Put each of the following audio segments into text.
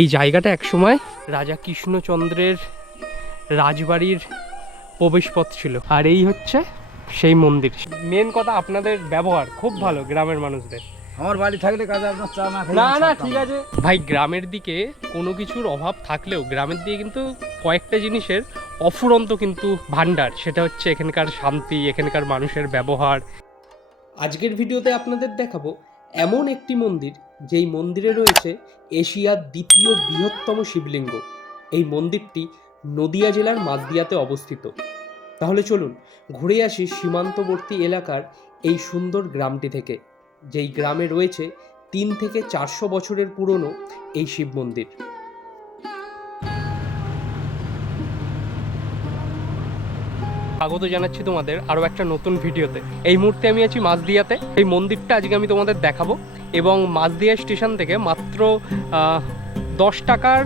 এই জায়গাটা একসময় রাজা কৃষ্ণচন্দ্রের রাজবাড়ির প্রবেশপথ ছিল। আর এই হচ্ছে সেই মন্দির। মেন কথা আপনাদের ব্যবহার খুব ভালো গ্রামের মানুষদের। আমার বাড়ি থাকলে কাজে আপনার চা না না না ঠিক আছে। ভাই গ্রামের দিকে কোনো কিছুর অভাব থাকলেও গ্রামের দিকে কিন্তু কয়েকটা জিনিসের অফুরন্ত কিন্তু ভান্ডার সেটা হচ্ছে এখানকার শান্তি এখানকার মানুষের ব্যবহার। আজকের ভিডিওতে আপনাদের দেখাবো এমন একটি মন্দির যেই মন্দিরে রয়েছে এশিয়ার দ্বিতীয় বৃহত্তম শিবলিঙ্গ। এই মন্দিরটি নদিয়া জেলার মাসদিয়াতে অবস্থিত। তাহলে চলুন ঘুরে আসি সীমান্তবর্তী এলাকার এই সুন্দর গ্রামটি থেকে, যেই গ্রামে রয়েছে তিন থেকে চারশো বছরের পুরনো এই শিব মন্দির। স্বাগত জানাচ্ছি তোমাদের আরও একটা নতুন ভিডিওতে। এই মুহূর্তে আমি আছি মাসদিয়াতে এই মন্দিরটা আজকে আমি তোমাদের দেখাবো। এবং মাঝদিয়া স্টেশন থেকে মাত্র দশ টাকার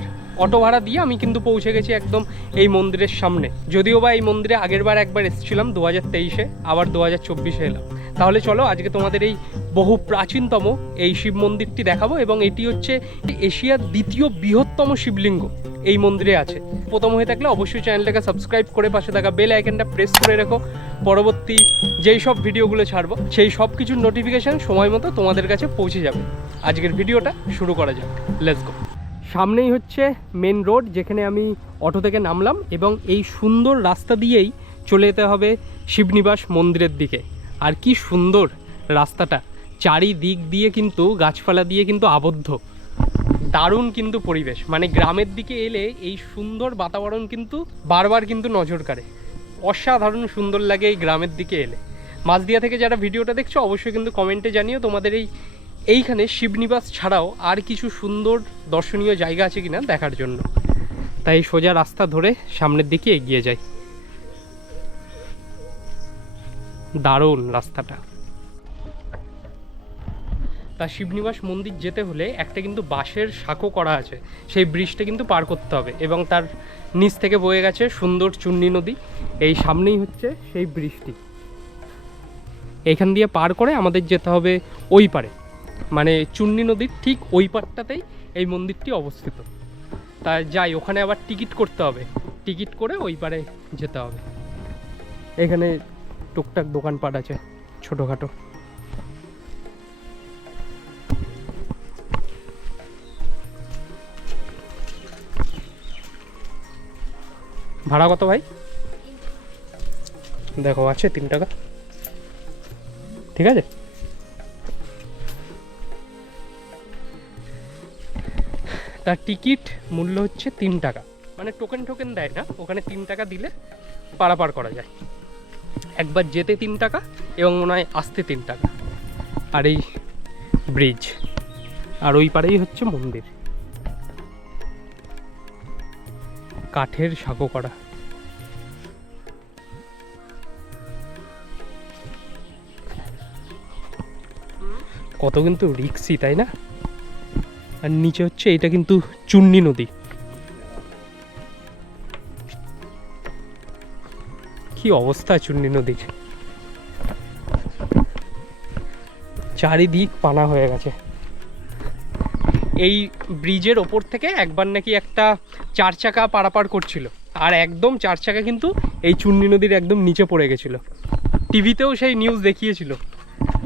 অটো ভাড়া দিয়ে আমি কিন্তু পৌঁছে গেছি একদম এই মন্দিরের সামনে। যদিও বা এই মন্দিরে আগের বার একবার এসেছিলাম দু হাজার তেইশে, আবার দু হাজার চব্বিশে এলাম। তাহলে চলো, আজকে তোমাদের এই বহু প্রাচীনতম এই শিব মন্দিরটি দেখাবো এবং এটি হচ্ছে এশিয়ার দ্বিতীয় বৃহত্তম শিবলিঙ্গ। এই মন্দিরে আছে। প্রথম হয়ে থাকলে অবশ্যই চ্যানেলটাকে সাবস্ক্রাইব করে পাশে থাকা বেল আইকনটা প্রেস করে রেখো। পরবর্তী যেই সব ভিডিওগুলো ছাড়বো, সেই সব কিছুর নোটিফিকেশান সময় মতো তোমাদের কাছে পৌঁছে যাবে। আজকের ভিডিওটা শুরু করা যাক। লেটস গো সামনেই হচ্ছে মেন রোড যেখানে আমি অটো থেকে নামলাম এবং এই সুন্দর রাস্তা দিয়েই চলে যেতে হবে শিবনিবাস মন্দিরের দিকে। আর কি সুন্দর রাস্তাটা। চারিদিক দিয়ে কিন্তু গাছপালা দিয়ে কিন্তু আবদ্ধ। দারুণ কিন্তু পরিবেশ। মানে গ্রামের দিকে এলে এই সুন্দর বাতাবরণ কিন্তু বারবার কিন্তু নজর কাড়ে। অসাধারণ সুন্দর লাগে এই গ্রামের দিকে এলে। মাঝদিয়া থেকে যারা ভিডিওটা দেখছ, অবশ্যই কিন্তু কমেন্টে জানিও তোমাদের এই, এইখানে শিবনিবাস ছাড়াও আর কিছু সুন্দর দর্শনীয় জায়গা আছে কিনা দেখার জন্য। তাই সোজা রাস্তা ধরে সামনের দিকে এগিয়ে যাই। দারুণ রাস্তাটা। তা শিবনিবাস মন্দির যেতে হলে একটা কিন্তু বাঁশের সাঁকো করা আছে। সেই ব্রিজটা কিন্তু পার করতে হবে এবং তার নিচ থেকে বয়ে গেছে সুন্দর চুন্নি নদী। এই সামনেই হচ্ছে সেই ব্রিজটি। এখান দিয়ে পার করে আমাদের যেতে হবে ওই পারে। মানে চুন্নি নদীর ঠিক ওই পারটাতেই এই মন্দিরটি অবস্থিত। তা যাই, ওখানে আবার টিকিট করতে হবে। টিকিট করে ওই পারে যেতে হবে। এখানে টুকটাক দোকানপাট আছে, ছোটোখাটো। ভাড়া কত ভাই? দেখো, আছে তিন টাকা। ঠিক আছে? তার টিকিট মূল্য হচ্ছে তিন টাকা। মানে টোকেন টোকেন দেয় না, ওখানে তিন টাকা দিলে পারাপার করা যায়। একবার যেতে তিন টাকা এবং মনে হয় আসতে তিন টাকা। আর এই ব্রিজ আর ওই পারেই হচ্ছে মন্দির। কাঠের সাঁকো করা। কত কিন্তু রিক্সি, তাই না? আর নিচে হচ্ছে এটা কিন্তু চুন্নি নদী। কি অবস্থা চুন্নি নদীর? চারিদিক পানা হয়ে গেছে। এই ব্রিজের ওপর থেকে একবার নাকি একটা চার চাকা পারাপার করছিল। আর একদম চার চাকা কিন্তু এই চুন্নি নদীর একদম নিচে পড়ে গেছিল। টিভিতেও সেই নিউজ দেখিয়েছিল।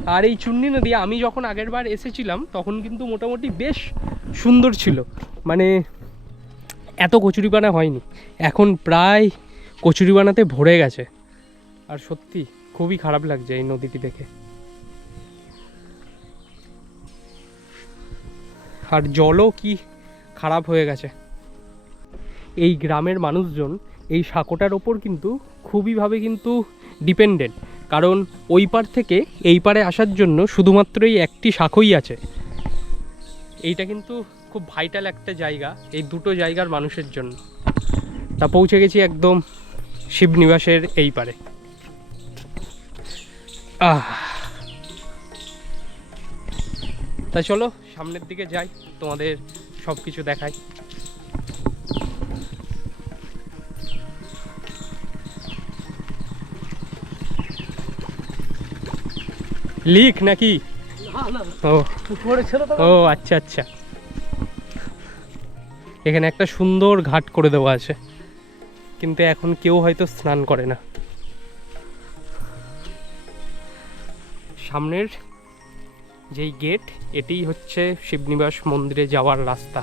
আর এই চুন্নি নদী, আমি যখন আগের বার এসেছিলাম, তখন কিন্তু মোটামুটি বেশ সুন্দর ছিল। মানে এত কচুরিপানা হয়নি। এখন প্রায় কচুরিপানাতে ভরে গেছে। আর সত্যি খুবই খারাপ লাগছে এই নদীটি দেখে। আর জলও কি খারাপ হয়ে গেছে। এই গ্রামের মানুষজন এই সাঁকোটার ওপর কিন্তু খুবইভাবে কিন্তু ডিপেন্ডেন্ট কারণ ওই পার থেকে এই পারে আসার জন্য শুধুমাত্র এই একটি শাখই আছে। এইটা কিন্তু খুব ভাইটাল একটা জায়গা, এই দুটো জায়গার মানুষের জন্য। তা পৌঁছে গেছি একদম শিবনিবাসের এই পারে। আহ। তা চলো সামনের দিকে যাই, তোমাদের সব কিছু দেখাই। লিখ নাকি? ও। ও আচ্ছা আচ্ছা। এখানে একটা সুন্দর ঘাট করে দেওয়া আছে। কিন্তু এখন কেউ হয়তো স্নান করে না। সামনের যেই গেট, এটিই হচ্ছে শিবনিবাস মন্দিরে যাওয়ার রাস্তা।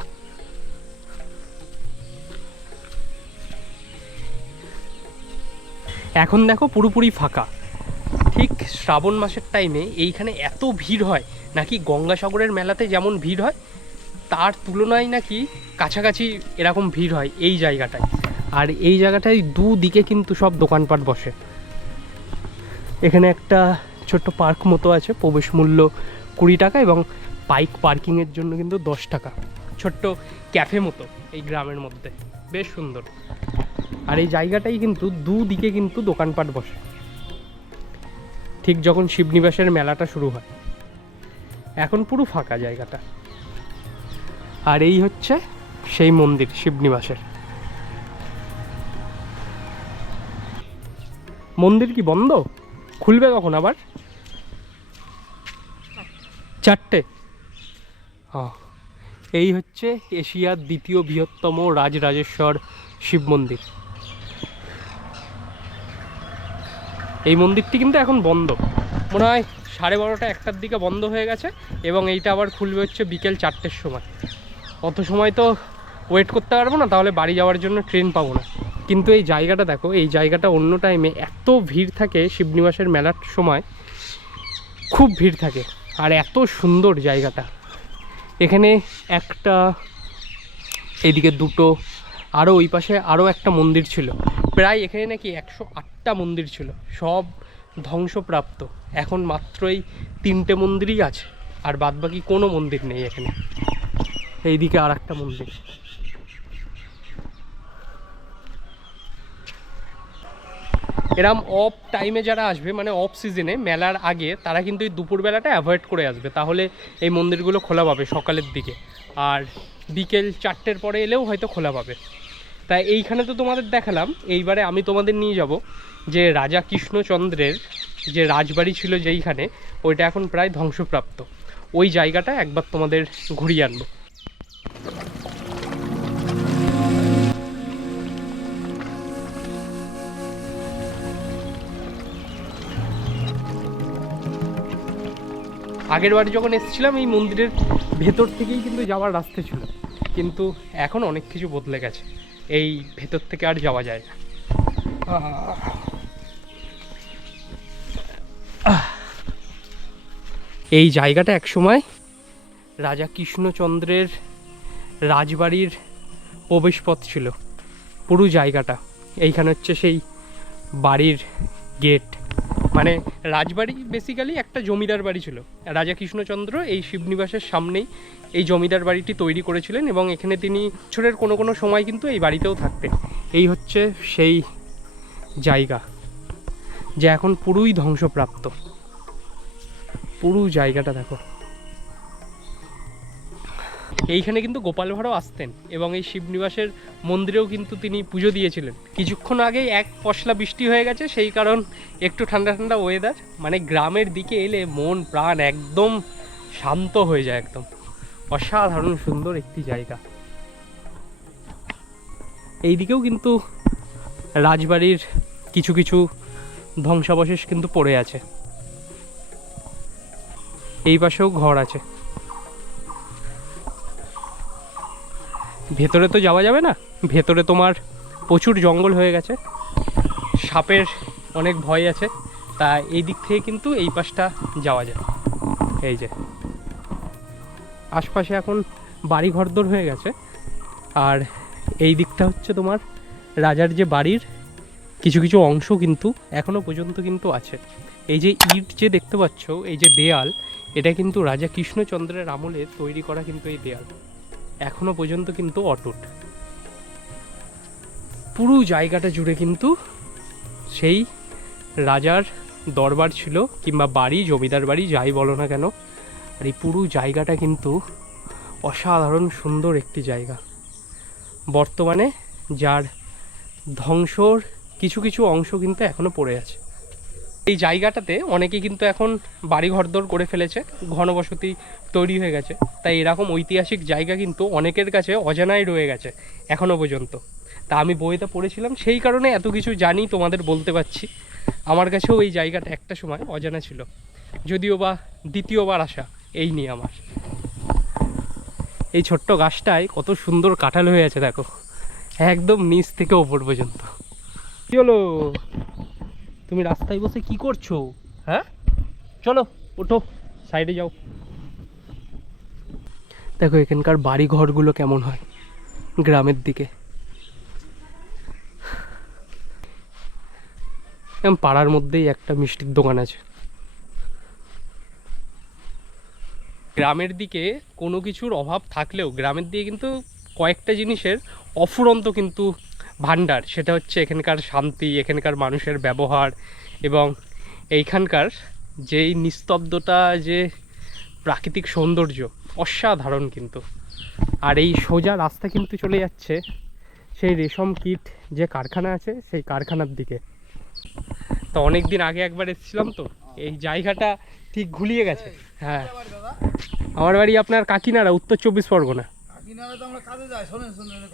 এখন দেখো পুরোপুরি ফাঁকা। ঠিক শ্রাবণ মাসের টাইমে এইখানে এত ভিড় হয়, নাকি গঙ্গাসাগরের মেলাতে যেমন ভিড় হয়, তার তুলনায় নাকি কাছাকাছি এরকম ভিড় হয় এই জায়গাটায়। আর এই জায়গাটায় দুদিকে কিন্তু সব দোকানপাট বসে। এখানে একটা ছোট্ট পার্ক মতো আছে, প্রবেশ মূল্য কুড়ি টাকা এবং বাইক পার্কিংয়ের জন্য কিন্তু দশ টাকা। ছোট্ট ক্যাফে মতো এই গ্রামের মধ্যে। বেশ সুন্দর। আর এই জায়গাটাই কিন্তু দুদিকে কিন্তু দোকানপাট বসে। ঠিক যখন শিবনিবাসের মেলাটা শুরু হয়। এখন পুরো ফাঁকা জায়গাটা। আর এই হচ্ছে সেই মন্দির শিবনিবাসের। মন্দির কি বন্ধ? খুলবে কখন আবার? চারটে। এই হচ্ছে এশিয়ার দ্বিতীয় বৃহত্তম রাজরাজেশ্বর শিব মন্দির। এই মন্দিরটি কিন্তু এখন বন্ধ। মনে হয় সাড়ে বারোটা একটার দিকে বন্ধ হয়ে গেছে এবং এইটা আবার খুলবে হচ্ছে বিকেল চারটের সময়। অত সময় তো ওয়েট করতে পারব না, তাহলে বাড়ি যাওয়ার জন্য ট্রেন পাবো না। কিন্তু এই জায়গাটা দেখো, এই জায়গাটা অন্য টাইমে এত ভিড় থাকে শিবনিবাসের মেলার সময়, খুব ভিড় থাকে। আর এত সুন্দর জায়গাটা। এখানে একটা, এইদিকে দুটো আরও ওই পাশে আরও একটা মন্দির ছিল। প্রায় এখানে নাকি একশো আটটা মন্দির ছিল। সব ধ্বংসপ্রাপ্ত। এখন মাত্রই তিনটে মন্দিরই আছে, আর বাদবাকি কোনো মন্দির নেই এখানে। এইদিকে আর একটা মন্দির। এরম অফ টাইমে যারা আসবে মানে অফ সিজনে মেলার আগে, তারা কিন্তু এই দুপুরবেলাটা অ্যাভয়েড করে আসবে। তাহলে এই মন্দিরগুলো খোলা পাবে সকালের দিকে। আর বিকেল চারটের পরে এলেও হয়তো খোলা পাবে। তাই এইখানে তো তোমাদের দেখালাম। এইবারে আমি তোমাদের নিয়ে যাব যে রাজা কৃষ্ণচন্দ্রের যে রাজবাড়ি ছিল যেইখানে, ওইটা এখন প্রায় ধ্বংসপ্রাপ্ত। ওই জায়গাটা একবার তোমাদের ঘুরিয়ে আনব। আগের বাড়ি যখন এসেছিলাম, এই মন্দিরের ভেতর থেকেই কিন্তু যাওয়ার রাস্তা ছিল। কিন্তু এখন অনেক কিছু বদলে গেছে। এই ভেতর থেকে আর যাওয়া যায় না। এই জায়গাটা একসময় রাজা কৃষ্ণচন্দ্রের রাজবাড়ির প্রবেশপথ ছিল। পুরো জায়গাটা। এইখানে হচ্ছে সেই বাড়ির গেট মানে রাজবাড়ি বেসিক্যালি একটা জমিদার বাড়ি ছিল। রাজা কৃষ্ণচন্দ্র এই শিবনিবাসের সামনেই এই জমিদার বাড়িটি তৈরি করেছিলেন এবং এখানে তিনি বছরের কোনো কোনো সময় কিন্তু এই বাড়িতেও থাকতেন। এই হচ্ছে সেই জায়গা, যা এখন পুরোই ধ্বংসপ্রাপ্ত। পুরো জায়গাটা দেখো। এইখানে কিন্তু গোপাল ভাঁড়ও আসতেন এবং এই শিবনিবাসের মন্দিরেও কিন্তু তিনি পুজো দিয়েছিলেন। কিছুক্ষণ আগেই এক পশলা বৃষ্টি হয়ে গেছে, সেই কারণ একটু ঠান্ডা ঠান্ডা ওয়েদার মানে গ্রামের দিকে এলে মন, প্রাণ একদম শান্ত হয়ে যায় একদম। অসাধারণ সুন্দর একটি জায়গা। এইদিকেও কিন্তু রাজবাড়ির কিছু কিছু ধ্বংসাবশেষ কিন্তু পড়ে আছে। এই পাশেও ঘর আছে। ভেতরে তো যাওয়া যাবে না? ভেতরে তোমার প্রচুর জঙ্গল হয়ে গেছে। সাপের অনেক ভয় আছে। তা এই দিক থেকে কিন্তু এই পাশটা যাওয়া যায়। এই যে। আশপাশে এখন বাড়ি ঘরদোর হয়ে গেছে। আর এই দিকটা হচ্ছে তোমার রাজার যে বাড়ির কিছু কিছু অংশ কিন্তু এখনও পর্যন্ত কিন্তু আছে। এই যে ইট যে দেখতে পাচ্ছ, এই যে দেয়াল, এটা কিন্তু রাজা কৃষ্ণচন্দ্রের আমলে তৈরি করা কিন্তু এই দেয়াল। এখনও পর্যন্ত কিন্তু অটুট। পুরো জায়গাটা জুড়ে কিন্তু সেই রাজার দরবার ছিল কিংবা বাড়ি, জমিদার বাড়ি, যাই বলো না কেন, আর এই পুরো জায়গাটা কিন্তু অসাধারণ সুন্দর একটি জায়গা। বর্তমানে যার ধ্বংসর কিছু কিছু অংশ কিন্তু এখনও পড়ে আছে। এই জায়গাটাতে অনেকে কিন্তু এখন বাড়ি ঘরদোর করে ফেলেছে, ঘনবসতি তৈরি হয়ে গেছে। তাই এরকম ঐতিহাসিক জায়গা কিন্তু অনেকের কাছে অজানাই রয়ে গেছে এখনও পর্যন্ত। তা আমি বইতে পড়েছিলাম, সেই কারণে এত কিছু জানি, তোমাদের বলতে পারছি। আমার কাছেও এই জায়গাটা একটা সময় অজানা ছিল। যদিও বা দ্বিতীয়বার আসা, এই নিয়ে আমার। এই ছোট্ট গাছটায় কত সুন্দর কাঁঠাল হয়ে আছে, দেখো। একদম নিচ থেকে ওপর পর্যন্ত। কি হলো? তুমি রাস্তায় বসে কি করছ? হ্যাঁ? চলো, ওঠো, সাইডে যাও। দেখো, এখানকার বাড়ি ঘরগুলো কেমন হয় গ্রামের দিকে। পাড়ার মধ্যেই একটা মিষ্টির দোকান আছে। গ্রামের দিকে কোনো কিছুর অভাব থাকলেও গ্রামের দিকে কিন্তু কয়েকটা জিনিসের অফুরন্ত কিন্তু ভাণ্ডার, সেটা হচ্ছে এখানকার শান্তি, এখানকার মানুষের ব্যবহার এবং এইখানকার যেই নিস্তব্ধতা, যে প্রাকৃতিক সৌন্দর্য, অসাধারণ কিন্তু। আর এই সোজা রাস্তা কিন্তু চলে যাচ্ছে সেই রেশম কিট যে কারখানা আছে সেই কারখানার দিকে। তো অনেক দিন আগে একবার এসেছিলাম তো, এই জায়গাটা ঠিক ঘুলিয়ে গেছে। হ্যাঁ। আমার বাড়ি আপনার কাকিনাড়া, উত্তর চব্বিশ পরগনা। কাকিনারা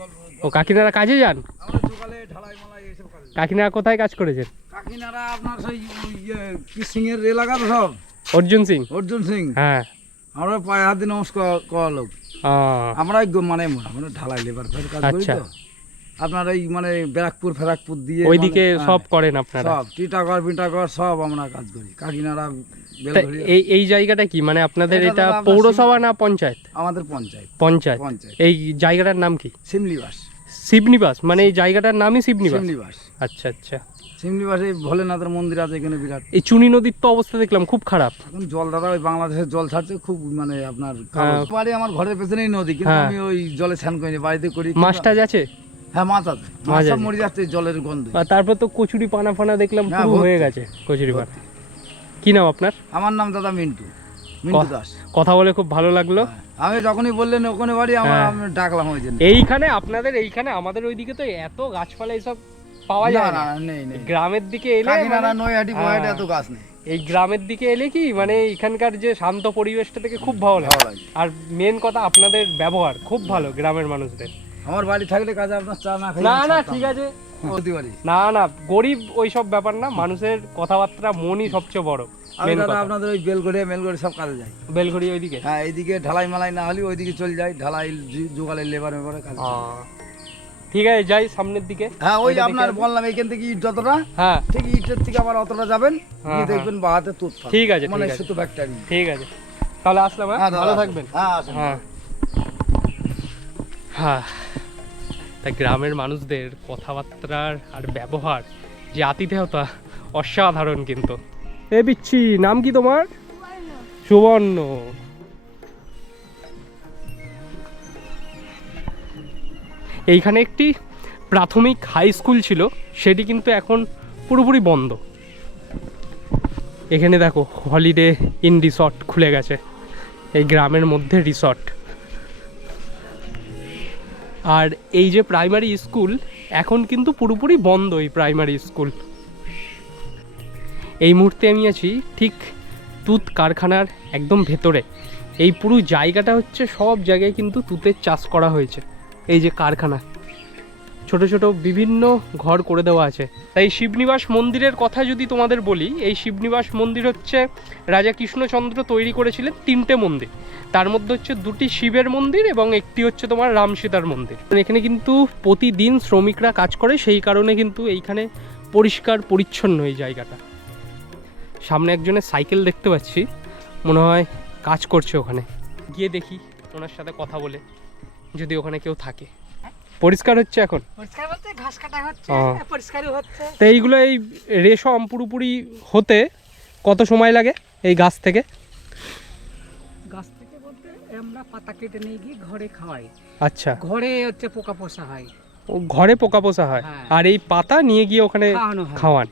ও কাকিনাড়া কাজে যান। কাকিনাড়া কোথায় কাজ করেছেন? কাকিনারা আপনার সেই ইয়ে কি সিং এর এলাকা তো সব? অর্জুন সিং। অর্জুন সিং? হ্যাঁ। আমরা পায়ে হাতে নমস্কার করা লোক। আমরা মানে আমরা ঢালাই লেবার ফের কাজ করি আচ্ছা। তো। আপনার এই মানে ব্যারাকপুর ফেরাকপুর দিয়ে ওইদিকে মানে, হ্যাঁ, সব করেন আপনারা? সব টিটাগড় পিটাগড় সব আমরা কাজ করি। কাকিনারা এই এই জায়গাটা কি? মানে আপনাদের এটা পৌরসভা না পঞ্চায়েত? আমাদের পঞ্চায়েত। পঞ্চায়েত। এই জায়গাটার নাম কি? সিমলিবাস। শিবনিবাস। মানে এই জায়গাটার নামই শিবনিবাস? সিমলিবাস আচ্ছা আচ্ছা। সিমলিবাসে ভোলেনাথের মন্দির আছে এখানে বিরাট। এই চুনি নদীর তো অবস্থা দেখলাম খুব খারাপ। এখন জল দাদা ওই বাংলাদেশের জল ছাড়ছে খুব মানে আপনার হ্যাঁ। বাড়ি আমার ঘরের পেছনেই নদী কিন্তু হ্যাঁ। আমি ওই জলে স্নান করিনি বাড়িতে করি মাছ টাছ আছে হ্যাঁ মাছ আছে। মাছ। মরে যাচ্ছে জলের গন্ধ। তারপর তো কচুরি পানা ফানা দেখলাম হ্যাঁ, পুরো হয়ে গেছে কচুরি পানা কি নাম আপনার? আমার নাম দাদা মিন্টু। মিন্টু দাস। কথা বলে খুব ভালো লাগল। হ্যাঁ। আমি যখনই বললেন ওখানে বাড়ি আমার হ্যাঁ। ডাকলাম ওই জন্য। এইখানে আপনাদের এইখানে আমাদের ওইদিকে তো এত গাছপালা এইসব পাওয়া যায় না গ্রামের দিকে এলে মানে- হ্যাঁ। এত গাছ নেই। এই গ্রামের দিকে এলে কি মানে এখানকার যে শান্ত পরিবেশটা থেকে খুব ভালো লাগে। আর মেন কথা আপনাদের ব্যবহার খুব ভালো গ্রামের মানুষদের। আমার বাড়ি থাকলে কাজে আপনার চা না খাই না না ঠিক আছে। না না গরিব ওই সব ব্যাপার না মানুষের কথাবার্তা মনই সবচেয়ে বড়। আমি দাদা আপনাদের ওই বেলগড়িয়া মেলগড়ি সব কাজে যাই। ওইদিকে? হ্যাঁ এইদিকে ঢালাই মালাই না হলে ওইদিকে চলে যাই ঢালাই জোগালে লেবার মেবারে কাজ ঠিক আছে যাই সামনের দিকে। হ্যাঁ ওই আপনার বললাম এইখান থেকে ইট যতটা হ্যাঁ। ঠিক ইটের থেকে আবার অতটা যাবেন হ্যাঁ, হ্যাঁ। দেখবেন বাহাতে তুত ঠিক আছে, মানে সুতো ফ্যাক্টরি ঠিক আছে। তাহলে আসলাম হ্যাঁ? হ্যাঁ ভালো থাকবেন। হ্যাঁ। হ্যাঁ। হ্যাঁ। তা গ্রামের মানুষদের কথাবার্তার আর ব্যবহার যে আতিথেয়তা অসাধারণ কিন্তু। এ বিচ্ছি, নাম কি তোমার? সুবর্ণ। এইখানে একটি প্রাথমিক হাই স্কুল ছিল, সেটি কিন্তু এখন পুরোপুরি বন্ধ। এখানে দেখো, হলিডে ইন রিসর্ট খুলে গেছে, এই গ্রামের মধ্যে রিসর্ট। আর এই যে প্রাইমারি স্কুল, এখন কিন্তু পুরোপুরি বন্ধ এই প্রাইমারি স্কুল। এই মুহূর্তে আমি আছি ঠিক তুত কারখানার একদম ভেতরে। এই পুরো জায়গাটা হচ্ছে সব জায়গায় কিন্তু তুতের চাষ করা হয়েছে, এই যে কারখানা। ছোট ছোট বিভিন্ন ঘর করে দেওয়া আছে। তাই শিবনিবাস মন্দিরের কথা যদি তোমাদের বলি, এই শিবনিবাস মন্দির হচ্ছে রাজা কৃষ্ণচন্দ্র তৈরি করেছিলেন তিনটে মন্দির। তার মধ্যে হচ্ছে দুটি শিবের মন্দির এবং একটি হচ্ছে তোমার রাম সীতার মন্দির। এখানে কিন্তু প্রতিদিন শ্রমিকরা কাজ করে, সেই কারণে কিন্তু এইখানে পরিষ্কার, পরিচ্ছন্ন এই জায়গাটা। সামনে একজনের সাইকেল দেখতে পাচ্ছি। মনে হয় কাজ করছে ওখানে। গিয়ে দেখি ওনার সাথে কথা বলে যদি ওখানে কেউ থাকে। পরিষ্কার হচ্ছে এখন? তো এইগুলো এই রেশম পুরোপুরি হতে কত সময় লাগে এই গাছ থেকে? গাছ থেকে বলতে আমরা পাতা কেটে নিয়ে গিয়ে ঘরে খাওয়াই। আচ্ছা। ঘরে হচ্ছে পোকা পোষা হয়। ও ঘরে পোকা পোষা হয়? হ্যাঁ। আর এই পাতা নিয়ে গিয়ে ওখানে খাওয়ান।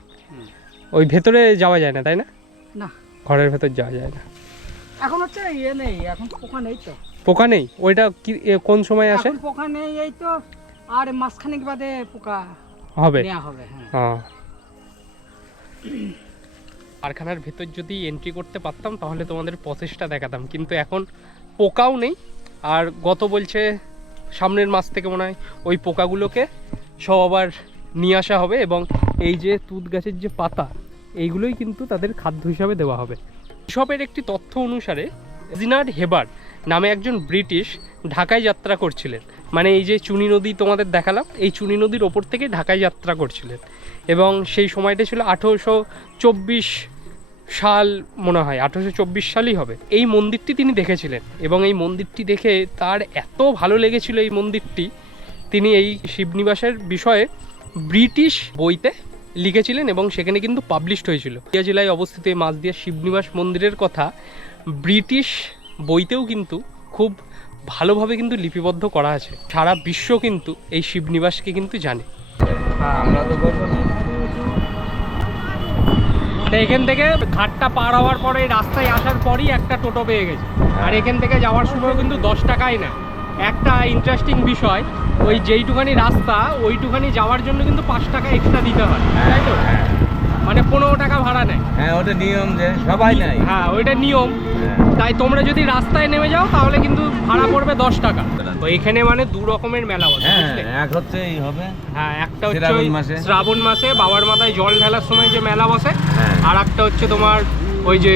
ওই ভেতরে যাওয়া যায় না তাই না? না। ঘরের ভেতর যাওয়া যায় না। এখন হচ্ছে ইয়ে নেই এখন পোকা নেই তো। পোকা নেই? ওইটা কি এ, কোন সময় আসে? এখন পোকা নেই এই তো আর মাসখানেক বাদে পোকা হবে। নেওয়া হবে হ্যাঁ। হ্যাঁ কারখানার ভেতর যদি এন্ট্রি করতে পারতাম তাহলে তোমাদের প্রসেসটা দেখাতাম। কিন্তু এখন পোকাও নেই আর গত বলছে সামনের মাস থেকে মনে হয় ওই পোকাগুলোকে সব আবার নিয়ে আসা হবে এবং এই যে তুত গাছের যে পাতা, এইগুলোই কিন্তু তাদের খাদ্য হিসাবে দেওয়া হবে। সবের একটি তথ্য অনুসারে জিনার্ড হেবার নামে একজন ব্রিটিশ ঢাকায় যাত্রা করছিলেন। মানে এই যে চুনি নদী তোমাদের দেখালাম, এই চুনি নদীর ওপর থেকে ঢাকায় যাত্রা করছিলেন। এবং সেই সময়টা ছিল আঠেরোশো চব্বিশ সাল মনে হয়, আঠেরোশো চব্বিশ সালই হবে। এই মন্দিরটি তিনি দেখেছিলেন এবং এই মন্দিরটি দেখে তার এত ভালো লেগেছিল এই মন্দিরটি। তিনি এই শিবনিবাসের বিষয়ে ব্রিটিশ বইতে লিখেছিলেন এবং সেখানে কিন্তু পাবলিশড হয়েছিল। নদিয়া জেলায় অবস্থিত এই মাছদিয়া শিবনিবাস মন্দিরের কথা ব্রিটিশ বইতেও কিন্তু খুব ভালোভাবে কিন্তু লিপিবদ্ধ করা আছে। সারা বিশ্ব কিন্তু এই শিবনিবাসকে কিন্তু জানে। এখান থেকে ঘাটটা পার হওয়ার পরে, রাস্তায় আসার পরই একটা টোটো পেয়ে গেছে। আর এখান থেকে যাওয়ার সময় কিন্তু দশ টাকাই না। একটা ইন্টারেস্টিং বিষয় ওই যেইটুখানি রাস্তা ওইটুখানি যাওয়ার জন্য কিন্তু পাঁচ টাকা এক্সট্রা দিতে হয় তাই তো? মানে পনেরো টাকা ভাড়া নেয়। হ্যাঁ ওটা নিয়ম যে সবাই নাই হ্যাঁ ওইটা নিয়ম। হ্যাঁ। তাই তোমরা যদি রাস্তায় নেমে যাও তাহলে কিন্তু ভাড়া পড়বে দশ টাকা। তো এখানে মানে দু রকমের মেলা বসে হ্যাঁ এক হচ্ছে এই হবে। হ্যাঁ একটা হচ্ছে শ্রাবণ মাসে। বাবার মাথায় জল ঢালার সময় যে মেলা বসে হ্যাঁ। আর একটা হচ্ছে তোমার ওই যে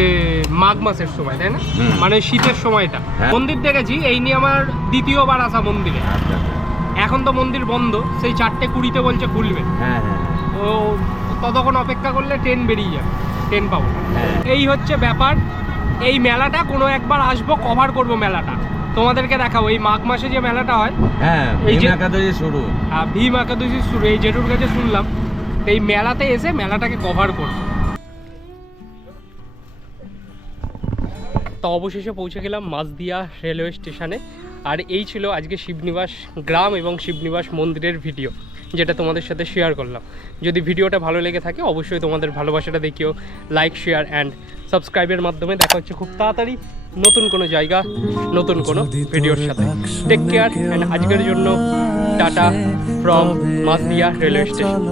মাঘ মাসের সময় তাই না? মানে শীতের সময়টা। হ্যাঁ। মন্দির দেখেছি এই নিয়ে আমার দ্বিতীয়বার আসা মন্দিরে। আচ্ছা আচ্ছা। এখন তো মন্দির বন্ধ সেই চারটে কুড়িতে বলছে খুলবে। হ্যাঁ হ্যাঁ ও ততক্ষণ অপেক্ষা করলে ট্রেন বেরিয়ে যাবে ট্রেন পাবো। এই হচ্ছে ব্যাপার। এই মেলাটা কোনো একবার আসব কভার করব মেলাটা। তোমাদেরকে দেখাবো এই মাঘ মাসে যে মেলাটা হয় হ্যাঁ এই যে- একাদশী শুরু। ভীম একাদশী শুরু এই জেঠুর কাছে শুনলাম এই মেলাতে এসে মেলাটাকে কভার করব। তো অবশেষে পৌঁছে গেলাম মাছদিয়া রেলওয়ে স্টেশনে। আর এই ছিল আজকে শিবনিবাস গ্রাম এবং শিবনিবাস মন্দিরের ভিডিও যেটা তোমাদের সাথে শেয়ার করলাম। যদি ভিডিওটা ভালো লেগে থাকে অবশ্যই তোমাদের ভালোবাসাটা দেখিও। লাইক শেয়ার অ্যান্ড সাবস্ক্রাইবের মাধ্যমে। দেখা হচ্ছে খুব তাড়াতাড়ি নতুন কোনো জায়গা নতুন কোনো ভিডিওর সাথে। টেক কেয়ার অ্যান্ড আজকের জন্য tata from Machhdia railway station.